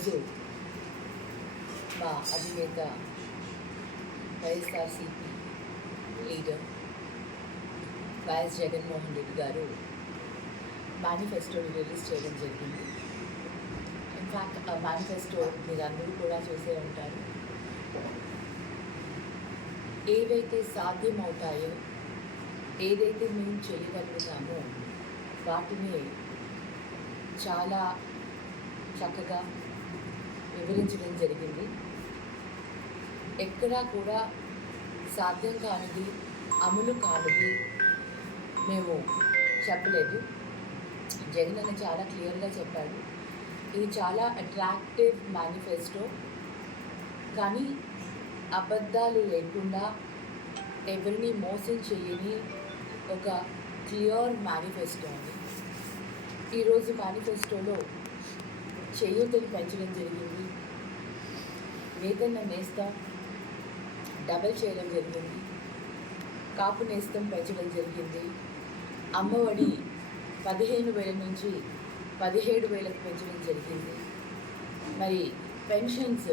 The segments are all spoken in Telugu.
ఈరోజు మా అధినేత వైఎస్ఆర్సీపీ లీడర్ వైఎస్ జగన్మోహన్ రెడ్డి గారు మేనిఫెస్టోని రిలీజ్ చేయడం జరిగింది. ఇన్ఫ్యాక్ట్ ఆ మేనిఫెస్టో మీరు అందరూ కూడా చూసే ఉంటారు. ఏవైతే సాధ్యమవుతాయో, ఏదైతే మేము చేయగలుగుతామో వాటిని చాలా చక్కగా వివరించడం జరిగింది. ఎక్కడా కూడా సాధ్యం కానిది, అమలు కానిది మేము చెప్పలేదు. జగన్ అన్న చాలా క్లియర్గా చెప్పాడు. ఇది చాలా అట్రాక్టివ్ మేనిఫెస్టో, కానీ అబద్ధాలు లేకుండా ఎవరిని మోసం చేయని ఒక క్లియర్ మేనిఫెస్టో అని. ఈరోజు మేనిఫెస్టోలో చేయూతని పెంచడం జరిగింది, వేతన నేస్తం డబల్ చేయడం జరిగింది, కాపు నేస్తం పెంచడం జరిగింది, అమ్మఒడి 15,000 నుంచి 17,000కు పెంచడం జరిగింది. మరి పెన్షన్స్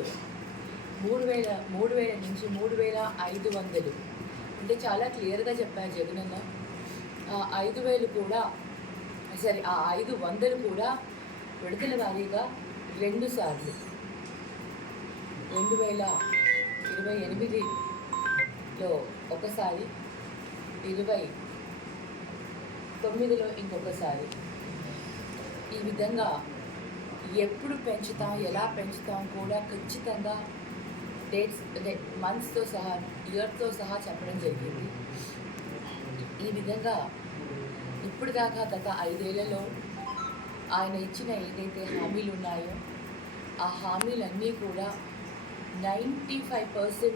3,000 నుంచి 3,500, అంటే చాలా క్లియర్గా చెప్పారు జగనన్న. 5,000 కూడా సరే, ఆ 500 కూడా విడతల వారీగా 2 సార్లు 2028లో ఒకసారి, 29లో ఇంకొకసారి. ఈ విధంగా ఎప్పుడు పెంచుతాం, ఎలా పెంచుతాం కూడా ఖచ్చితంగా డేట్స్, అంటే మంత్స్తో సహా, ఇయర్తో సహా చెప్పడం జరిగింది. ఈ విధంగా ఇప్పుడు దాకా గత 5 ఏళ్లలో ఆయన ఇచ్చిన ఏదైతే హామీలు ఉన్నాయో ఆ హామీలన్నీ కూడా 99%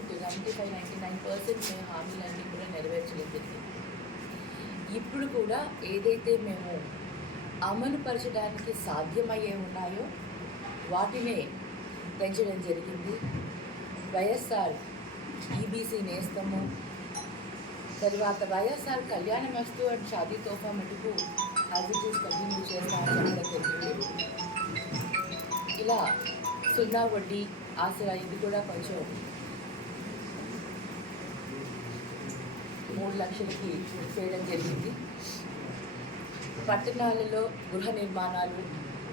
మేము హామీలన్నీ కూడా నెరవేర్చడం జరిగింది. ఇప్పుడు కూడా ఏదైతే మేము అమలు పరచడానికి సాధ్యమయ్యే ఉన్నాయో వాటినే పెంచడం జరిగింది. వైఎస్ఆర్ ఈబీసీ నేస్తము, తర్వాత వైఎస్ఆర్ కళ్యాణమస్తు అండ్ షాదీ తోఫా మటుకు యాజ్ ఇట్ ఈస్ కంటిన్యూ చేస్తామని చెప్పడం జరిగింది. ఇలా 0 వడ్డీ ఆసరా, ఇది కూడా కొంచెం 3 లక్షలకి చేయడం జరిగింది. పట్టణాలలో గృహ నిర్మాణాలు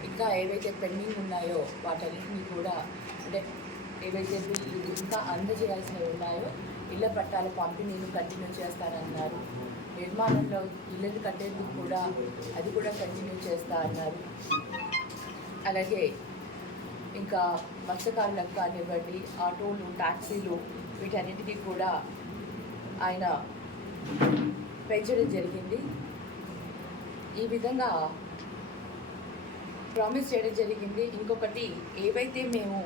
ఇంకా ఏవైతే పెండింగ్ ఉన్నాయో వాటన్నిటినీ కూడా, అంటే ఏవైతే ఇంకా అందజేయాల్సినవి ఉన్నాయో ఇళ్ల పట్టాల పంపిణీని కంటిన్యూ చేస్తారన్నారు. నిర్మాణంలో ఇళ్ళని కట్టేందుకు కూడా అది కూడా కంటిన్యూ చేస్తా అన్నారు. అలాగే ఇంకా మత్స్యకారులకు కానివ్వండి, ఆటోలు, ట్యాక్సీలు, వీటన్నిటికీ కూడా ఆయన పెంచడం జరిగింది. ఈ విధంగా ప్రామిస్ చేయడం జరిగింది. ఇంకొకటి, ఏవైతే మేము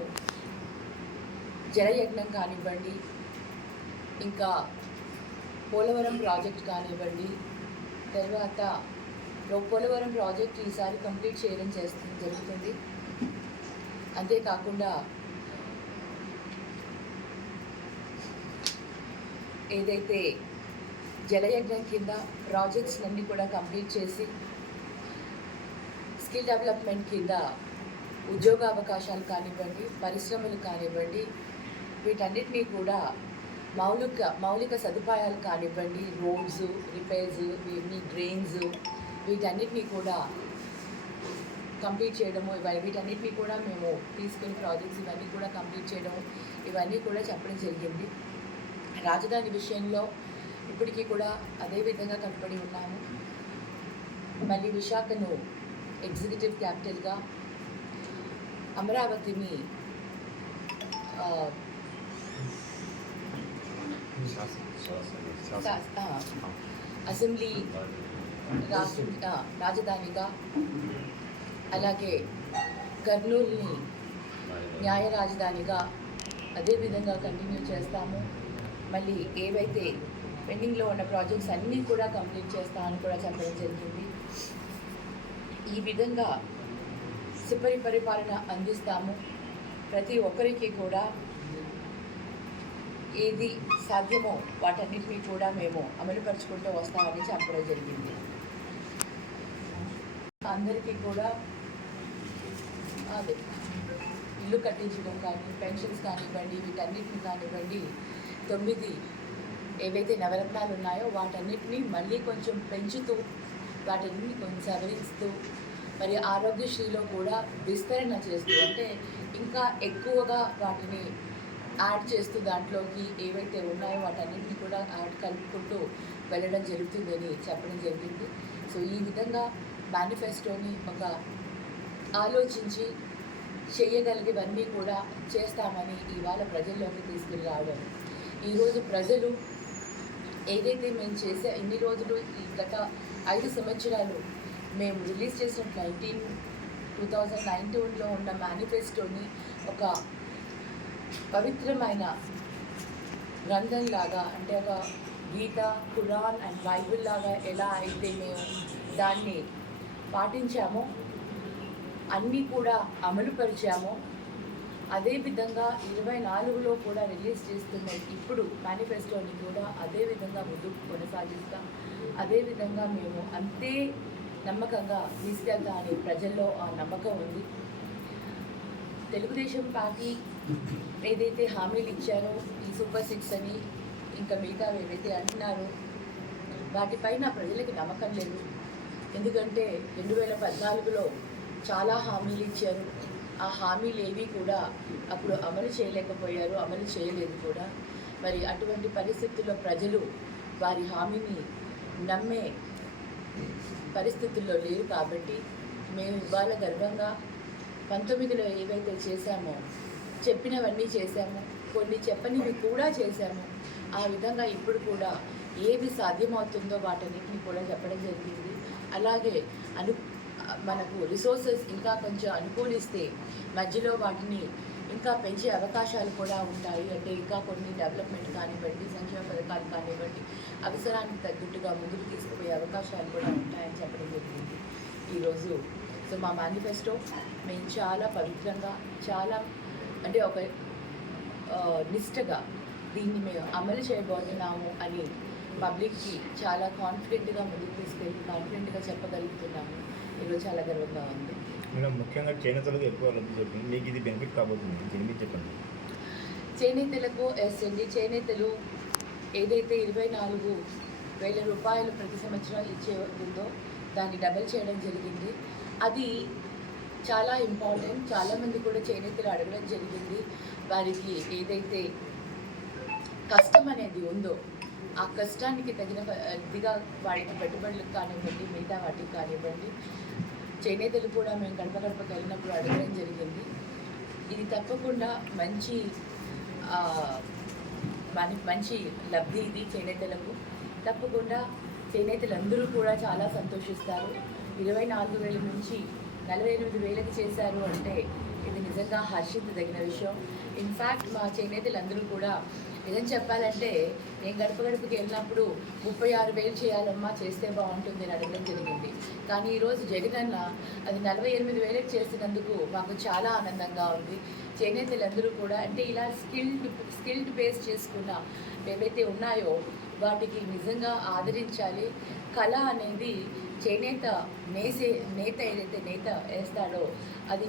జలయజ్ఞం కానివ్వండి, ఇంకా పోలవరం ప్రాజెక్ట్ కానివ్వండి, తర్వాత పోలవరం ప్రాజెక్ట్ ఈసారి కంప్లీట్ చేయడం జరుగుతుంది. అంతేకాకుండా ఏదైతే జలయజ్ఞం కింద ప్రాజెక్ట్స్ అన్నీ కూడా కంప్లీట్ చేసి స్కిల్ డెవలప్మెంట్ కింద ఉద్యోగ అవకాశాలు కానివ్వండి, పరిశ్రమలు కానివ్వండి, వీటన్నిటినీ కూడా మౌలిక సదుపాయాలు కానివ్వండి, రోడ్స్ రిపేర్స్, డ్రైన్స్, వీటన్నిటినీ కూడా కంప్లీట్ చేయడము, వీటన్నిటినీ కూడా మేము తీసుకుని ప్రాజెక్ట్స్ ఇవన్నీ కూడా కంప్లీట్ చేయడం, ఇవన్నీ కూడా చెప్పడం జరిగింది. రాజధాని విషయంలో ఇప్పటికీ కూడా అదే విధంగా కట్టుబడి ఉన్నాము. మళ్ళీ విశాఖను ఎగ్జిక్యూటివ్ క్యాపిటల్గా, అమరావతిని అసెంబ్లీ రాజధానిగా, అలాగే కర్నూలుని న్యాయ రాజధానిగా అదేవిధంగా కంటిన్యూ చేస్తాము. మళ్ళీ ఏవైతే పెండింగ్లో ఉన్న ప్రాజెక్ట్స్ అన్నీ కూడా కంప్లీట్ చేస్తామని కూడా చెప్పడం జరిగింది. ఈ విధంగా సుపరిపాలన అందిస్తాము. ప్రతి ఒక్కరికి కూడా ఏది సాధ్యమో వాటన్నిటినీ కూడా మేము అమలుపరుచుకుంటూ వస్తామని చెప్పడం జరిగింది. అందరికీ కూడా అదే ఇల్లు కట్టించడం కానీ, పెన్షన్స్ కానివ్వండి, వీటన్నిటిని కానివ్వండి, 9 ఏవైతే నవరత్నాలు ఉన్నాయో వాటన్నిటిని మళ్ళీ కొంచెం పెంచుతూ, వాటిని కొంచెం సవరిస్తూ, మరి ఆరోగ్యశ్రీలో కూడా విస్తరణ చేస్తూ, అంటే ఇంకా ఎక్కువగా వాటిని యాడ్ చేస్తూ దాంట్లోకి ఏవైతే ఉన్నాయో వాటన్నిటిని కూడా కలుపుకుంటూ వెళ్ళడం జరుగుతుందని చెప్పడం జరిగింది. సో ఈ విధంగా మేనిఫెస్టోని ఒక ఆలోచించి చేయగలిగేవన్నీ కూడా చేస్తామని ఇవాళ ప్రజల్లోకి తీసుకుని రావడం. ఈరోజు ప్రజలు ఏదైతే మేము చేసే ఇన్ని రోజులు ఈ గత 5 సంవత్సరాలు మేము రిలీజ్ చేసిన 2019లో ఉన్న మేనిఫెస్టోని ఒక పవిత్రమైన గ్రంథంలాగా, అంటే ఒక గీత, ఖురాన్ అండ్ బైబిల్ లాగా ఎలా అయితే మేము దాన్ని పాటించామో, అన్నీ కూడా అమలుపరిచామో, అదేవిధంగా 24లో కూడా రిలీజ్ చేస్తున్న ఇప్పుడు మేనిఫెస్టోని కూడా అదేవిధంగా ముందుకు కొనసాగిస్తాం. అదేవిధంగా మేము అంతే నమ్మకంగా తీసుకెళ్తా అని ప్రజల్లో ఆ నమ్మకం ఉంది. తెలుగుదేశం పార్టీ ఏదైతే హామీలు ఇచ్చారో, ఈ సూపర్ 6 అని ఇంకా మిగతా ఏదైతే అంటున్నారో వాటిపైన ప్రజలకి నమ్మకం లేదు. ఎందుకంటే 2014లో చాలా హామీలు ఇచ్చారు. ఆ హామీలు ఏవి కూడా అప్పుడు అమలు చేయలేకపోయారు, అమలు చేయలేదు కూడా. మరి అటువంటి పరిస్థితుల్లో ప్రజలు వారి హామీని నమ్మే పరిస్థితుల్లో లేరు. కాబట్టి మేము ఇవాళ గర్వంగా 19లో ఏవైతే చేశామో, చెప్పినవన్నీ చేశాము, కొన్ని చెప్పనివి కూడా చేశాము. ఆ విధంగా ఇప్పుడు కూడా ఏది సాధ్యమవుతుందో వాటన్నిటిని కూడా చెప్పడం జరిగింది. అలాగే మనకు రిసోర్సెస్ ఇంకా కొంచెం అనుకూలిస్తే మధ్యలో వాటిని ఇంకా పెంచే అవకాశాలు కూడా ఉంటాయి. అంటే ఇంకా కొన్ని డెవలప్మెంట్ కానివ్వండి, సంక్షేమ పథకాలు కానివ్వండి, అవసరానికి తగ్గట్టుగా ముందుకు తీసుకుపోయే అవకాశాలు కూడా ఉంటాయని చెప్పడం జరిగింది ఈరోజు. సో మా మేనిఫెస్టో మేము చాలా పవిత్రంగా, చాలా అంటే ఒక నిష్టగా దీన్ని మేము అమలు చేయబోతున్నాము అని పబ్లిక్కి చాలా కాన్ఫిడెంట్గా ముందుకు తీసుకెళ్ళి కాన్ఫిడెంట్గా చెప్పగలుగుతున్నాము. ఈరోజు చాలా గర్వంగా ఉంది. మేడం, ముఖ్యంగా చేనేతలకు ఎక్కువ లబ్ధి చెప్పింది, మీకు ఇది బెనిఫిట్ కాబోతుంది, దీన్ని చెప్పండి. చేనేతలకు అండి, చేనేతలు ఏదైతే 24,000 రూపాయలు ప్రతి సంవత్సరం ఇచ్చే ఉందో దాన్ని డబల్ చేయడం జరిగింది. అది చాలా ఇంపార్టెంట్. చాలామంది కూడా చేనేతలు అడగడం జరిగింది. వారికి ఏదైతే కష్టం అనేది ఉందో ఆ కష్టానికి తగిన ఇదిగా వాడికి పెట్టుబడులకు కానివ్వండి, మిగతా వాటికి కానివ్వండి, చేనేతలు కూడా మేము గడప గడపకి వెళ్ళినప్పుడు అడగడం జరిగింది. ఇది తప్పకుండా మంచి లబ్ధి ఇది చేనేతలకు. తప్పకుండా చేనేతలందరూ కూడా చాలా సంతోషిస్తారు. 24,000 నుంచి 48,000కి చేశారు అంటే ఇది నిజంగా హర్షించదగిన విషయం. ఇన్ఫ్యాక్ట్ మా చేనేతలందరూ కూడా నిజం చెప్పాలంటే నేను గడప గడపకి వెళ్ళినప్పుడు 36,000 చేయాలమ్మా, చేస్తే బాగుంటుంది అని అడగడం జరిగింది. కానీ ఈరోజు జగనన్న అది 48,000కి చేసినందుకు మాకు చాలా ఆనందంగా ఉంది. చేనేతలందరూ కూడా అంటే ఇలా స్కిల్డ్ బేస్ చేసుకున్న ఏవైతే ఉన్నాయో వాటికి నిజంగా ఆదరించాలి. కళ అనేది చేనేత నేత ఏదైతే నేత వేస్తాడో అది